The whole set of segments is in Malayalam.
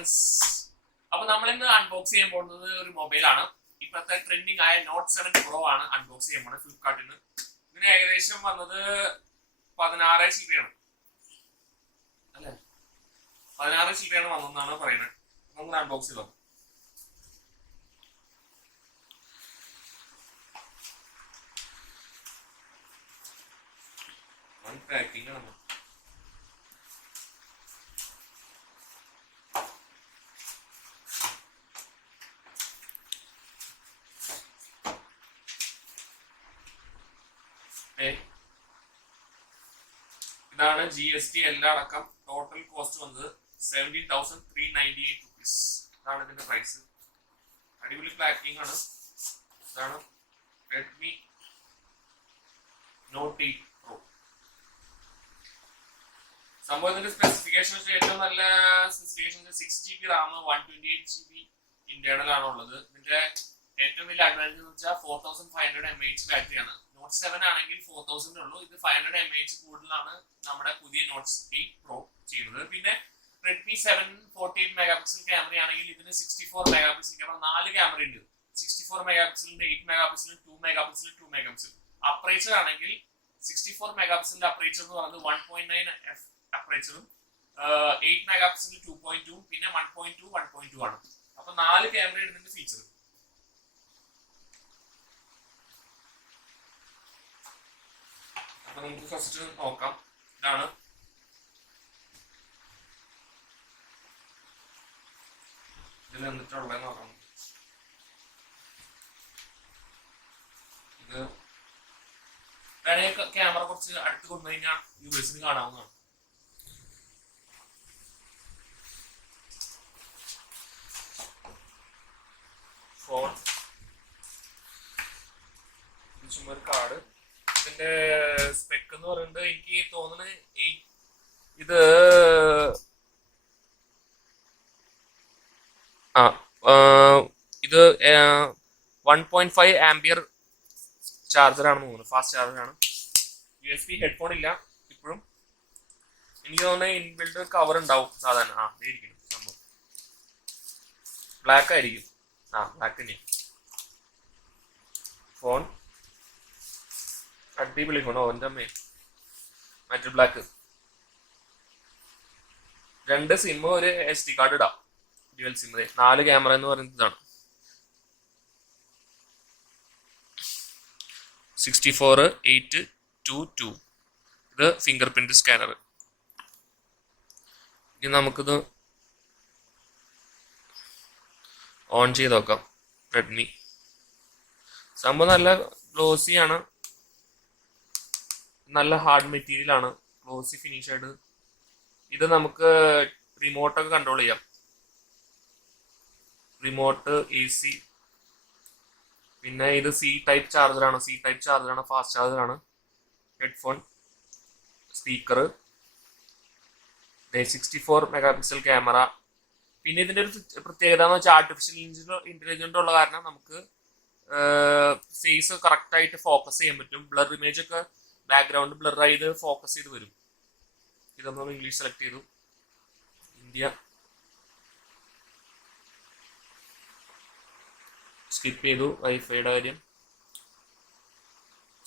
ഫ്രണ്ട്സ്, അപ്പൊ നമ്മൾ ഇന്ന് അൺബോക്സ് ചെയ്യാൻ പോകുന്നത് ഒരു മൊബൈലാണ്. ഇപ്പോഴത്തെ ട്രെൻഡിങ് ആയ നോട്ട് 7 Pro ആണ് അൺബോക്സ് ചെയ്യാൻ പോകുന്നത് ഫ്ലിപ്കാർട്ടിൽ നിന്ന്. ഇതിന് ഏകദേശം വന്നത് 16 ചില്ലറയാണ് അല്ലെ, 16 ചില്ലറയാണ് വന്നതെന്നാണ് പറയുന്നത്. നമുക്ക് അൺബോക്സ് ചെയ്തോ. പാക്കിംഗ് ആണ്. ഇതാണ് GST എല്ലാം അടക്കം ടോട്ടൽ കോസ്റ്റ് വന്നത് 17,398 rupees. ഇതാണ് ഇതിന്റെ പ്രൈസ്. അടിപൊളി പാക്കിംഗ് ആണ്. ഇതാണ് Redmi Note 8 Pro. സംഭവത്തിന്റെ സ്പെസിഫിക്കേഷൻ ഏറ്റവും നല്ല specification 6GB RAM 128GB internal ആണ് ഉള്ളത്. ഇതിന്റെ ഏറ്റവും വലിയ അഡ്വാൻറ്റേജ് എന്ന് വെച്ചാൽ 4500 mAh ബാറ്ററിയാണ്. നോട്ട് 7 ആണെങ്കിൽ 4000 ഉള്ളൂ. ഇത് 500 mAh കൂടുതലാണ് നമ്മുടെ പുതിയ നോട്ട് 8 Pro ചെയ്യുന്നത്. പിന്നെ Redmi 7 48 മെഗാപിക്സൽ ക്യാമറ ആണെങ്കിൽ ഇതിന് 64 മെഗാപിക്സൽ ക്യാമറ 4 ക്യാമറ ഉണ്ട്. 64 മെഗാപിക്സലിന്റെ 8 മെഗാപിക്സൽ 2 മെഗാപിക്സൽ 2 മെഗാപിക്സൽ. അപ്പറേച്ചർ ആണെങ്കിൽ 64 മെഗാപിക്സലിന്റെ അപ്പറേച്ചർ എന്ന് പറയുന്നത് 1.9 f അപ്പറേച്ചറും 8 മെഗാപിക്സൽ 2.2 പിന്നെ 1.2 1.2 ആണ്. അപ്പൊ 4 ക്യാമറ ഇതിന്റെ ഫീച്ചർ. അപ്പൊ നമുക്ക് ഫസ്റ്റ് നോക്കാം. ഇതാണ് ഇതിൽ എന്നിട്ടുള്ളത് നോക്കാം. ഇത് ക്യാമറ കുറച്ച് അടുത്ത് കൊണ്ടുകഴിഞ്ഞാൽ യൂസേഴ്സിന് കാണാവുന്നതാണ്. ഫോൺ, ചുമ്മാ ഒരു കാർഡ്. ഇതിന്റെ സ്പെക്ക് എന്ന് പറയുന്നത് എനിക്ക് തോന്നുന്നത് ഇത് 1.5 ആംപിയർ ചാർജറാണെന്ന് തോന്നുന്നു. ഫാസ്റ്റ് ചാർജറാണ്. USB ഹെഡ്ഫോൺ ഇല്ല ഇപ്പോഴും. എനിക്ക് തോന്നുന്നത് ഇൻബിൽഡ് കവർ ഉണ്ടാവും സാധാരണ. ഇരിക്കും സംഭവം. ബ്ലാക്ക് ആയിരിക്കും. ബ്ലാക്ക് തന്നെ ഫോൺ. അടിപൊളി ഫോൺ. എൻ്റെ അമ്മേ, മറ്റു ബ്ലാക്ക്. 2 സിം, ഒരു SD കാർഡ് ഇടാം. Dual SIM. 4 ക്യാമറ എന്ന് പറയുന്നത് ഇതാണ്. 64:8:2:2. ഇത് ഫിംഗർ പ്രിന്റ് സ്കാനർ. ഇനി നമുക്കിത് ഓൺ ചെയ്ത് നോക്കാം. റെഡ്മി സംഭവം നല്ല ഗ്ലോസി ആണ്. നല്ല ഹാർഡ് മെറ്റീരിയൽ ആണ്. ഗ്ലോസി ഫിനിഷ് ആയിട്ട്. ഇത് നമുക്ക് റിമോട്ടൊക്കെ കൺട്രോൾ ചെയ്യാം. Remote, AC. പിന്നെ ഇത് C ടൈപ്പ് ചാർജറാണ്. ഫാസ്റ്റ് ചാർജറാണ്. Headphone, speaker, 64 megapixel camera. പിന്നെ ഇതിന്റെ ഒരു പ്രത്യേകത എന്ന് വെച്ചാൽ ആർട്ടിഫിഷ്യൽ ഇന്റലിജന്റ് ഉള്ള കാരണം നമുക്ക് ഫേസ് കറക്റ്റ് ആയിട്ട് ഫോക്കസ് ചെയ്യാൻ പറ്റും. ബ്ലർ ഇമേജ് ഒക്കെ ബാക്ക്ഗ്രൗണ്ട് ബ്ലർ ആയത് ഫോക്കസ് ചെയ്ത് വരും. ഇത് നമ്മൾ ഇംഗ്ലീഷ് സെലക്ട് ചെയ്തു. ഇന്ത്യ സ്കിപ്പ് ചെയ്തു. വൈഫൈയുടെ കാര്യം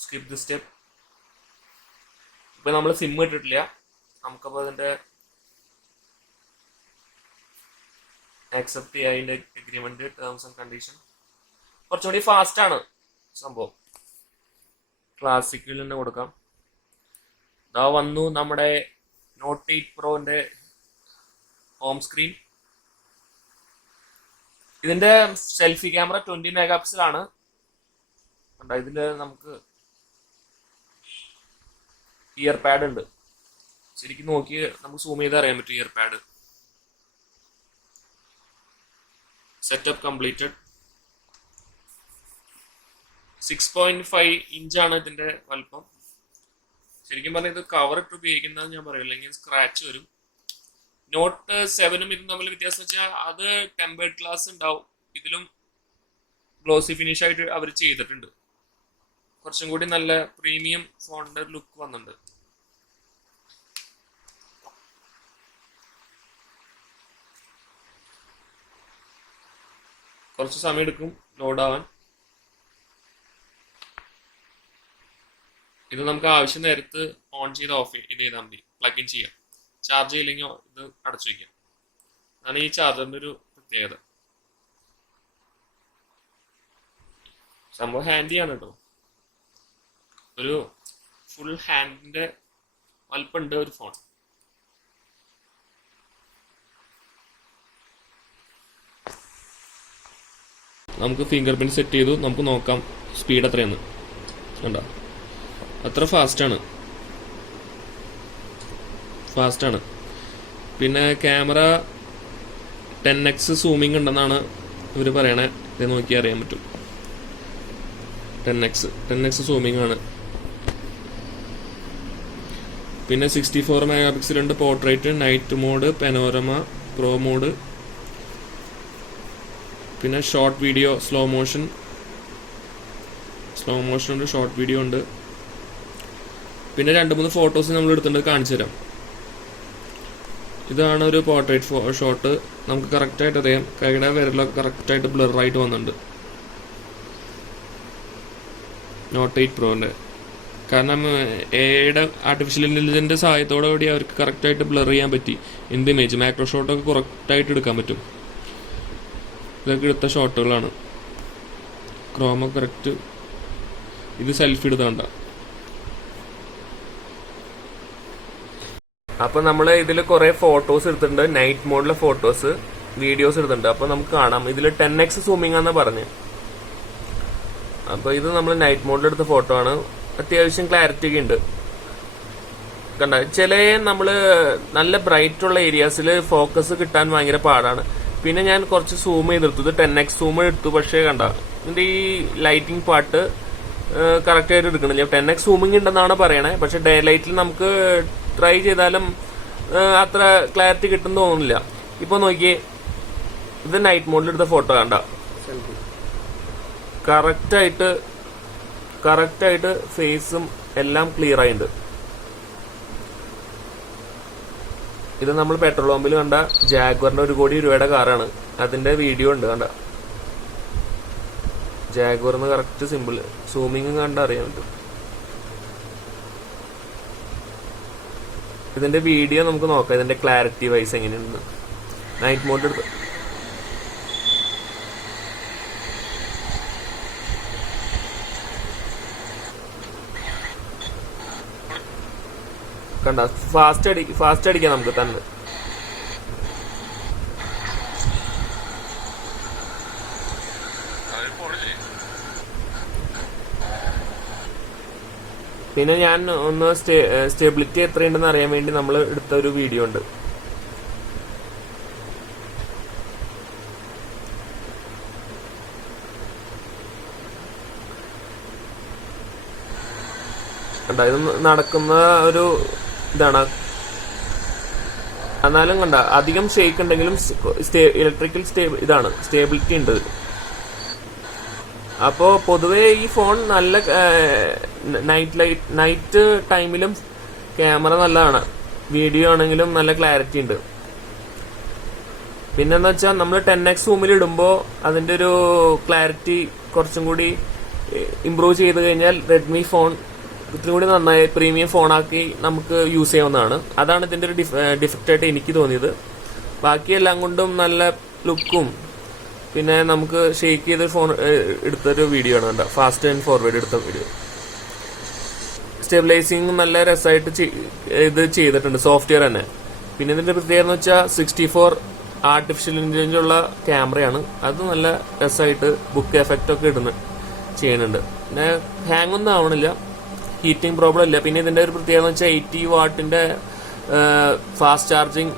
സ്കിപ്പ് ദി സ്റ്റെപ്പ്. ഇപ്പൊ നമ്മൾ സിം ഇട്ടിട്ടില്ല. നമുക്കപ്പോൾ അതിന്റെ ആക്സെപ്റ്റ് ചെയ്യുക. അതിന്റെ എഗ്രിമെന്റ്, ടേംസ് ആൻഡ് കണ്ടീഷൻ. കുറച്ചുകൂടി ഫാസ്റ്റ് ആണ് സംഭവം. ക്ലാസിക്കിൽ തന്നെ കൊടുക്കാം. ഇതാ വന്നു നമ്മുടെ നോട്ട് 8 പ്രോന്റെ ഹോം സ്ക്രീൻ. ഇതിന്റെ സെൽഫി ക്യാമറ 20 മെഗാപിക്സൽ ആണ്. ഇതില് നമുക്ക് ഇയർ പാഡ് ഉണ്ട്. ശരിക്കും നോക്കി നമുക്ക് സൂം ചെയ്ത് അറിയാൻ പറ്റും ഇയർ പാഡ്. Setup completed. 6.5 ഇഞ്ചാണ് ഇതിന്റെ വലുപ്പം. ശരിക്കും പറഞ്ഞാൽ ഇത് കവർ ഇട്ട് ഉപയോഗിക്കുന്നതെന്ന് ഞാൻ പറയും, അല്ലെങ്കിൽ സ്ക്രാച്ച് വരും. നോട്ട് 7ഉം ഇതും തമ്മിൽ വ്യത്യാസം വെച്ചാൽ അത് ടെമ്പേർഡ് ഗ്ലാസ് ഉണ്ടാവും. ഇതിലും ഗ്ലോസി ഫിനിഷ് ആയിട്ട് അവർ ചെയ്തിട്ടുണ്ട്. കുറച്ചും കൂടി നല്ല പ്രീമിയം ഫോണിന്റെ ലുക്ക് വന്നിട്ടുണ്ട്. കുറച്ച് സമയം എടുക്കും ലോഡാവാൻ. ഇത് നമുക്ക് ആവശ്യം നേരത്ത് ഓൺ ചെയ്ത് ഓഫ് ചെയ്താൽ മതി, പ്ലഗ് ഇൻ ചെയ്യാം. ചാർജ് ചെയ്യില്ലെങ്കിൽ ഇത് അടച്ചു വയ്ക്കാം. അതാണ് ഈ ചാർജറിന്റെ ഒരു പ്രത്യേകത. സംഭവം ഹാൻഡിയാണ് കേട്ടോ. ഒരു ഫുൾ ഹാൻഡിന്റെ വലുപ്പമുണ്ട് ഒരു ഫോൺ. നമുക്ക് ഫിംഗർ പ്രിന്റ് സെറ്റ് ചെയ്തു. നമുക്ക് നോക്കാം സ്പീഡ് എത്രയാണ്. കണ്ടോ, അത്ര ഫാസ്റ്റാണ്. പിന്നെ ക്യാമറ 10x സൂമിങ് ഉണ്ടെന്നാണ് ഇവർ പറയണേ. ഇത് നോക്കി അറിയാൻ പറ്റും. 10x സൂമിങ് ആണ്. പിന്നെ 64 മെഗാ പിക്സൽ ഉണ്ട്. Portrait, night mode, panorama, pro mode, പിന്നെ ഷോർട്ട് വീഡിയോ, സ്ലോ മോഷൻ ഉണ്ട്, ഷോർട്ട് വീഡിയോ ഉണ്ട്. പിന്നെ 2-3 ഫോട്ടോസ് നമ്മൾ എടുത്തിട്ടുണ്ട്, കാണിച്ചു തരാം. ഇതാണ് ഒരു പോർട്രേറ്റ് ഷോട്ട്. നമുക്ക് കറക്റ്റായിട്ട് അറിയാം, കൈയുടെ വിരലൊക്കെ കറക്റ്റായിട്ട് ബ്ലറായിട്ട് വന്നിട്ടുണ്ട്. നോട്ട് 8 പ്രോന്റെ. കാരണം എയുടെ ആർട്ടിഫിഷ്യൽ ഇന്റലിജൻസിന്റെ സഹായത്തോടെ കൂടി അവർക്ക് കറക്റ്റായിട്ട് ബ്ലർ ചെയ്യാൻ പറ്റി. എന്ത് ഇമേജ് മാക്രോ ഷോട്ടൊക്കെ കറക്റ്റായിട്ട് എടുക്കാൻ പറ്റും. ഇതൊക്കെ എടുത്ത ഷോട്ടുകളാണ്. Chroma correct. ഇത് സെൽഫി എടുത്തോണ്ട. അപ്പൊ നമ്മൾ ഇതിൽ കുറെ ഫോട്ടോസ് എടുത്തിട്ടുണ്ട്. നൈറ്റ് മോഡിലെ ഫോട്ടോസ്, വീഡിയോസ് എടുത്തിട്ടുണ്ട്. അപ്പൊ നമുക്ക് കാണാം ഇതിൽ 10x സൂമിംഗ് ആണെന്ന് പറഞ്ഞ്. അപ്പൊ ഇത് നമ്മൾ നൈറ്റ് മോഡിൽ എടുത്ത ഫോട്ടോ ആണ്. അത്യാവശ്യം ക്ലാരിറ്റി ഒക്കെ ഉണ്ട്. കണ്ട, ചില നമ്മള് നല്ല ബ്രൈറ്റ് ഉള്ള ഏരിയാസിൽ ഫോക്കസ് കിട്ടാൻ ഭയങ്കര പാടാണ്. പിന്നെ ഞാൻ കുറച്ച് സൂം ചെയ്തെടുത്തു. ഇത് 10x സൂം എടുത്തു. പക്ഷേ കണ്ട, ഇതിന്റെ ഈ ലൈറ്റിംഗ് പാർട്ട് കറക്റ്റ് ആയിട്ട് എടുക്കണില്ല. 10x സൂമിങ് ഉണ്ടെന്നാണ് പറയണേ. പക്ഷെ ഡേ ലൈറ്റിൽ നമുക്ക് ട്രൈ ചെയ്താലും അത്ര ക്ലാരിറ്റി കിട്ടുമെന്ന് തോന്നുന്നില്ല. ഇപ്പൊ നോക്കിയേ, ഇത് നൈറ്റ് മോഡിൽ എടുത്ത ഫോട്ടോ കണ്ട, കറക്റ്റായിട്ട് ഫേസും എല്ലാം ക്ലിയർ ആയിട്ടുണ്ട്. ഇത് നമ്മൾ പെട്രോൾ പമ്പിൽ കണ്ട ജാഗ്വറിന്റെ 1 കോടി രൂപയുടെ കാറാണ്. അതിന്റെ വീഡിയോ ഉണ്ട്. കണ്ട, ജാഗ്വറിന് കറക്റ്റ് സിമ്പിൾ സൂമിങ് കണ്ട അറിയാൻ പറ്റും. ഇതിന്റെ വീഡിയോ നമുക്ക് നോക്കാം, ഇതിന്റെ ക്ലാരിറ്റി വൈസ് എങ്ങനെയുണ്ടെന്ന്. നൈറ്റ് മോഡ് എടുത്ത് കണ്ട, ഫാസ്റ്റ് അടിക്കാം നമുക്ക് തന്നെ. പിന്നെ ഞാൻ ഒന്ന് സ്റ്റെബിലിറ്റി എത്രയുണ്ടെന്ന് അറിയാൻ വേണ്ടി നമ്മൾ എടുത്ത ഒരു വീഡിയോ ഉണ്ട്. കണ്ട, ഇത് നടക്കുന്ന ഒരു ഇതാണ്. എന്നാലും കണ്ട, അധികം ഷേക്ക് ഉണ്ടെങ്കിലും ഇലക്ട്രിക്കൽ ഇതാണ്, സ്റ്റേബിലിറ്റി ഉണ്ട്. അപ്പോ പൊതുവെ ഈ ഫോൺ നല്ല നൈറ്റ് ടൈമിലും ക്യാമറ നല്ലതാണ്. വീഡിയോ ആണെങ്കിലും നല്ല ക്ലാരിറ്റി ഉണ്ട്. പിന്നെന്താ വെച്ചാൽ നമ്മൾ 10x സൂമിൽ ഇടുമ്പോ അതിന്റെ ഒരു ക്ലാരിറ്റി കുറച്ചും കൂടി ഇംപ്രൂവ് ചെയ്ത് കഴിഞ്ഞാൽ റെഡ്മി ഫോൺ ഇത്തിരി കൂടി നന്നായി പ്രീമിയം ഫോണാക്കി നമുക്ക് യൂസ് ചെയ്യാവുന്നതാണ്. അതാണ് ഇതിന്റെ ഒരു ഡിഫക്റ്റ് ആയിട്ട് എനിക്ക് തോന്നിയത്. ബാക്കിയെല്ലാം കൊണ്ടും നല്ല ലുക്കും, പിന്നെ നമുക്ക് ഷേക്ക് ചെയ്ത ഫോൺ എടുത്തൊരു വീഡിയോ ആണ്. കണ്ട, ഫാസ്റ്റ് ആൻഡ് ഫോർവേഡ് എടുത്ത വീഡിയോ. സ്റ്റെബിലൈസിങ് നല്ല രസമായിട്ട് ഇത് ചെയ്തിട്ടുണ്ട്, സോഫ്റ്റ്വെയർ തന്നെ. പിന്നെ ഇതിന്റെ പ്രത്യേകത എന്ന് വെച്ചാൽ 64 ആർട്ടിഫിഷ്യൽ ഇന്റലിജൻസ് ഉള്ള ക്യാമറയാണ്. അത് നല്ല രസമായിട്ട് ബുക്ക് എഫക്റ്റ് ഒക്കെ ചെയ്യുന്നുണ്ട്. പിന്നെ ഹാങ് ഒന്നും ആവണില്ല, ഹീറ്റിംഗ് പ്രോബ്ലം ഇല്ല. പിന്നെ ഇതിന്റെ ഒരു പ്രത്യേകത എന്ന് വെച്ചാൽ 80 വാട്ടിന്റെ ഫാസ്റ്റ് ചാർജിങ്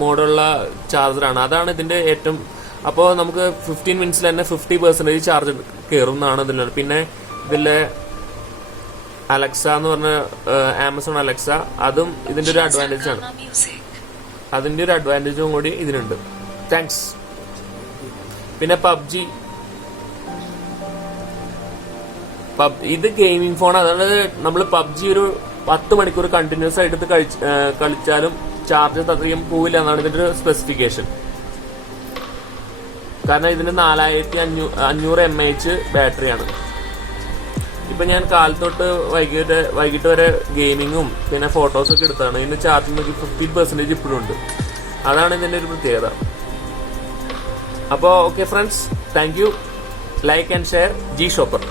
മോഡുള്ള ചാർജറാണ്. അതാണ് ഇതിന്റെ ഏറ്റവും. അപ്പോൾ നമുക്ക് 15 മിനിറ്റ്സിൽ തന്നെ 50% ചാർജ് കയറും എന്നാണ് ഇതിലാണ്. പിന്നെ ഇതിലെ അലക്സ എന്ന് പറഞ്ഞ ആമസോൺ അലക്സ, അതും ഇതിന്റെ ഒരു അഡ്വാൻറ്റേജ് ആണ്. അതിന്റെ ഒരു അഡ്വാൻറ്റേജും കൂടി ഇതിനുണ്ട്. താങ്ക്സ്. പിന്നെ പബ്ജി, ഇത് ഗെയിമിംഗ് ഫോൺ. അതായത് നമ്മൾ പബ്ജി ഒരു 10 മണിക്കൂർ കണ്ടിന്യൂസ് ആയിട്ട് കളിച്ചാലും ചാർജ് അധികം പോവില്ല എന്നാണ് ഇതിന്റെ ഒരു സ്പെസിഫിക്കേഷൻ. കാരണം ഇതിന് 4500 mAh ബാറ്ററിയാണ്. ഇപ്പം ഞാൻ കാലത്തൊട്ട് വൈകിട്ട് വരെ ഗെയിമിങ്ങും പിന്നെ ഫോട്ടോസൊക്കെ എടുത്താണ്. ഇതിന് ചാർജിങ് 50% ഇപ്പോഴും ഉണ്ട്. അതാണ് ഇതിൻ്റെ ഒരു പ്രത്യേകത. അപ്പോൾ okay friends, thank you. Like and share G shopper.